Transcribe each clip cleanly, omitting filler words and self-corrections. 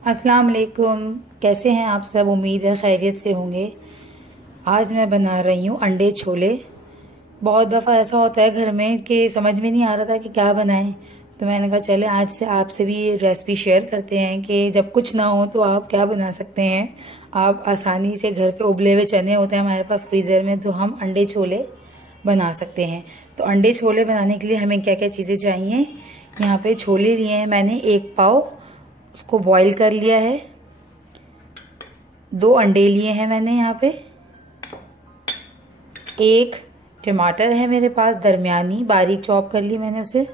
अस्सलाम वालेकुम। कैसे हैं आप सब? उम्मीद है खैरियत से होंगे। आज मैं बना रही हूँ अंडे छोले। बहुत दफ़ा ऐसा होता है घर में कि समझ में नहीं आ रहा था कि क्या बनाएं, तो मैंने कहा चले आज से आपसे भी ये रेसिपी शेयर करते हैं कि जब कुछ ना हो तो आप क्या बना सकते हैं। आप आसानी से घर पे उबले हुए चने होते हैं हमारे पास फ्रीज़र में, तो हम अंडे छोले बना सकते हैं। तो अंडे छोले बनाने के लिए हमें क्या क्या चीज़ें चाहिए। यहाँ पे छोले लिए हैं मैंने 1 पाव, उसको बॉईल कर लिया है। 2 अंडे लिए हैं मैंने यहाँ पे। 1 टमाटर है मेरे पास दरमियानी, बारीक चॉप कर ली मैंने उसे।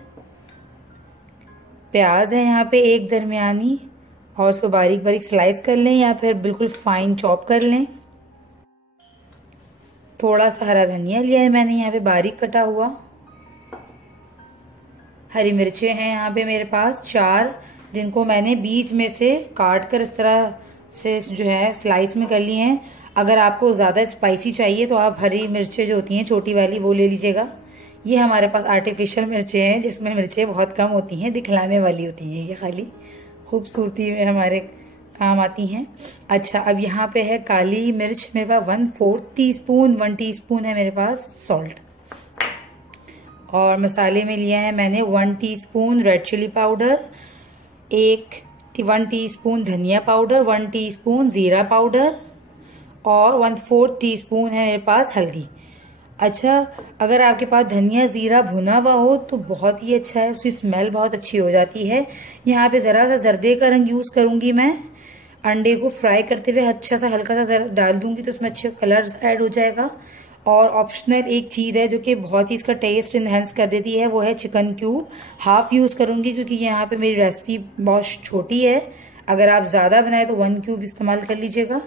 प्याज है यहाँ पे 1 दरमियानी, और उसको बारीक बारीक स्लाइस कर लें या फिर बिल्कुल फाइन चॉप कर लें। थोड़ा सा हरा धनिया लिया है मैंने यहाँ पे बारीक कटा हुआ। हरी मिर्चें हैं यहाँ पे मेरे पास 4, जिनको मैंने बीच में से काट कर इस तरह से जो है स्लाइस में कर ली हैं। अगर आपको ज़्यादा स्पाइसी चाहिए तो आप हरी मिर्चें जो होती हैं छोटी वाली वो ले लीजिएगा। ये हमारे पास आर्टिफिशियल मिर्चें हैं जिसमें मिर्चें बहुत कम होती हैं, दिखलाने वाली होती हैं, ये खाली खूबसूरती में हमारे काम आती हैं। अच्छा, अब यहाँ पे है काली मिर्च मेरे पास 1/4 टीस्पून, 1 टीस्पून है मेरे पास सॉल्ट। और मसाले में लिया है मैंने 1 teaspoon red chilli powder, 1 teaspoon धनिया पाउडर, 1 टीस्पून जीरा पाउडर और 1/4 टीस्पून है मेरे पास हल्दी। अच्छा, अगर आपके पास धनिया जीरा भुना हुआ हो तो बहुत ही अच्छा है, उसकी स्मेल बहुत अच्छी हो जाती है। यहाँ पे जरा सा जर्दे का रंग यूज करूंगी मैं। अंडे को फ्राई करते हुए अच्छा सा हल्का सा डाल दूंगी तो उसमें अच्छा कलर ऐड हो जाएगा। और ऑप्शनल एक चीज है जो कि बहुत ही इसका टेस्ट इनहेंस कर देती है, वो है चिकन क्यूब। हाफ यूज करूंगी क्योंकि यहाँ पे मेरी रेसिपी बहुत छोटी है। अगर आप ज्यादा बनाए तो 1 क्यूब इस्तेमाल कर लीजिएगा।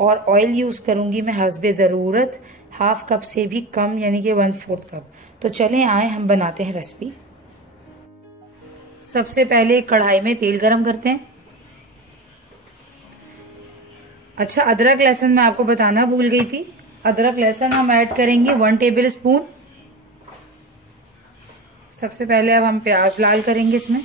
और ऑयल यूज करूंगी मैं हस्बे जरूरत, हाफ कप से भी कम, यानी कि 1/4 कप। तो चलें आए हम बनाते हैं रेसिपी। सबसे पहले कढ़ाई में तेल गरम करते हैं। अच्छा, अदरक लहसुन मैं आपको बताना भूल गई थी। अदरक लहसुन हम ऐड करेंगे 1 टेबल स्पून। सबसे पहले अब हम प्याज लाल करेंगे इसमें।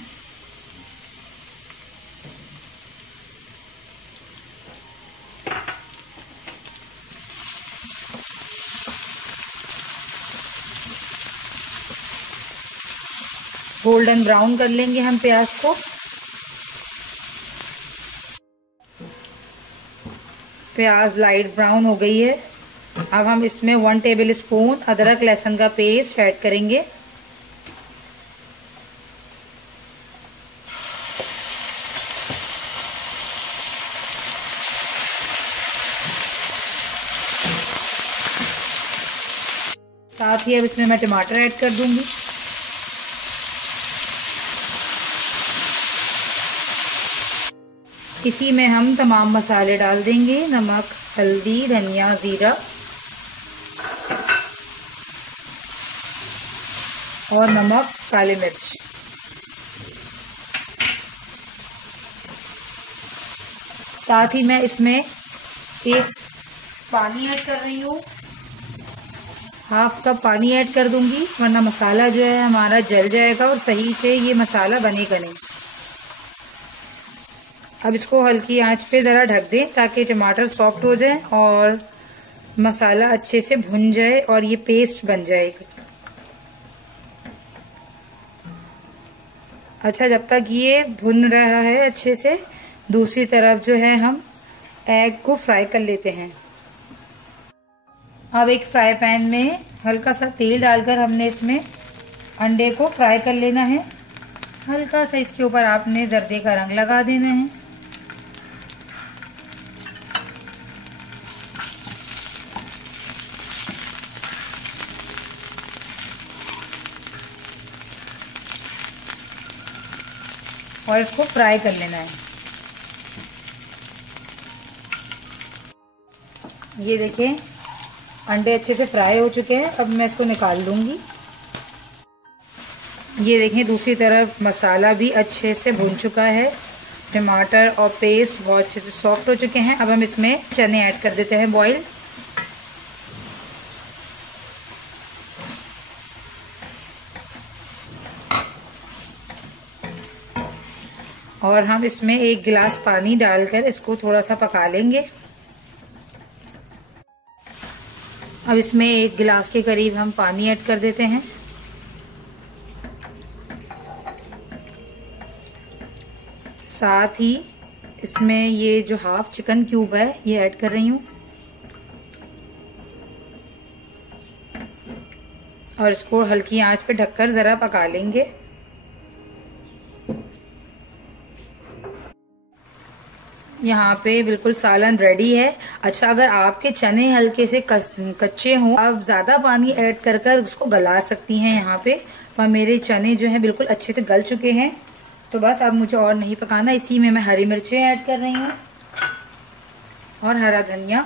गोल्डन ब्राउन कर लेंगे हम प्याज को। प्याज लाइट ब्राउन हो गई है। अब हम इसमें 1 टेबल स्पून अदरक लहसुन का पेस्ट ऐड करेंगे। साथ ही अब इसमें मैं टमाटर ऐड कर दूंगी। इसी में हम तमाम मसाले डाल देंगे, नमक, हल्दी, धनिया, जीरा और नमक, काली मिर्च। साथ ही मैं इसमें 1 पानी ऐड कर रही हूँ, हाफ कप पानी ऐड कर दूंगी, वरना मसाला जो है हमारा जल जाएगा और सही से ये मसाला बनेगा नहीं। अब इसको हल्की आंच पे ज़रा ढक दें ताकि टमाटर सॉफ्ट हो जाए और मसाला अच्छे से भुन जाए और ये पेस्ट बन जाएगी। अच्छा, जब तक ये भुन रहा है अच्छे से, दूसरी तरफ जो है हम एग को फ्राई कर लेते हैं। अब एक फ्राई पैन में हल्का सा तेल डालकर हमने इसमें अंडे को फ्राई कर लेना है। हल्का सा इसके ऊपर आपने जर्दे का रंग लगा देना है। और इसको फ्राई कर लेना है। ये देखें, अंडे अच्छे से फ्राई हो चुके हैं। अब मैं इसको निकाल लूंगी। ये देखें, दूसरी तरफ मसाला भी अच्छे से भून चुका है, टमाटर और पेस्ट बहुत अच्छे से सॉफ्ट हो चुके हैं। अब हम इसमें चने ऐड कर देते हैं बॉईल। और हम इसमें 1 गिलास पानी डालकर इसको थोड़ा सा पका लेंगे। अब इसमें 1 गिलास के करीब हम पानी ऐड कर देते हैं। साथ ही इसमें ये जो हाफ चिकन क्यूब है ये ऐड कर रही हूँ और इसको हल्की आंच पे ढककर ज़रा पका लेंगे। यहाँ पे बिल्कुल सालन रेडी है। अच्छा, अगर आपके चने हल्के से कच्चे हों, आप ज़्यादा पानी ऐड कर कर उसको गला सकती हैं यहाँ पे, पर मेरे चने जो हैं बिल्कुल अच्छे से गल चुके हैं, तो बस अब मुझे और नहीं पकाना। इसी में मैं हरी मिर्चें ऐड कर रही हूँ और हरा धनिया।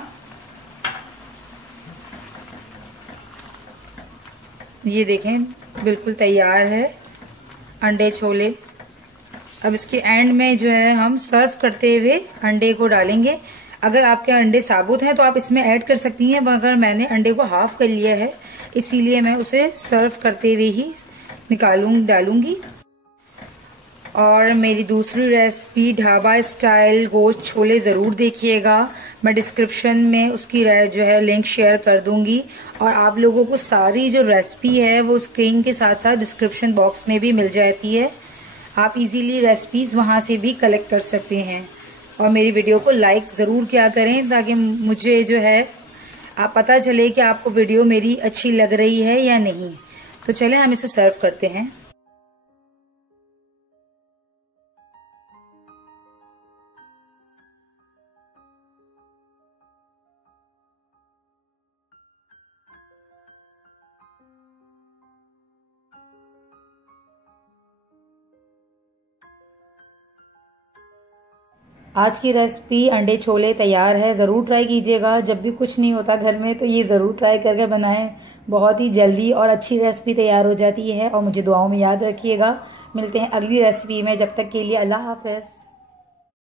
ये देखें बिल्कुल तैयार है अंडे छोले। अब इसके एंड में जो है हम सर्व करते हुए अंडे को डालेंगे। अगर आपके अंडे साबुत हैं तो आप इसमें ऐड कर सकती हैं, मगर मैंने अंडे को हाफ कर लिया है, इसीलिए मैं उसे सर्व करते हुए ही डालूंगी। और मेरी दूसरी रेसिपी ढाबा स्टाइल गोश्त छोले ज़रूर देखिएगा। मैं डिस्क्रिप्शन में उसकी जो है लिंक शेयर कर दूंगी और आप लोगों को सारी जो रेसिपी है वो स्क्रीन के साथ साथ डिस्क्रिप्शन बॉक्स में भी मिल जाती है। आप इजीली रेसिपीज़ वहां से भी कलेक्ट कर सकते हैं। और मेरी वीडियो को लाइक ज़रूर किया करें ताकि मुझे जो है आप पता चले कि आपको वीडियो मेरी अच्छी लग रही है या नहीं। तो चले हम इसे सर्व करते हैं। आज की रेसिपी अंडे छोले तैयार है, ज़रूर ट्राई कीजिएगा। जब भी कुछ नहीं होता घर में तो ये ज़रूर ट्राई करके बनाएं। बहुत ही जल्दी और अच्छी रेसिपी तैयार हो जाती है और मुझे दुआओं में याद रखिएगा। मिलते हैं अगली रेसिपी में, जब तक के लिए अल्लाह हाफ़िज़।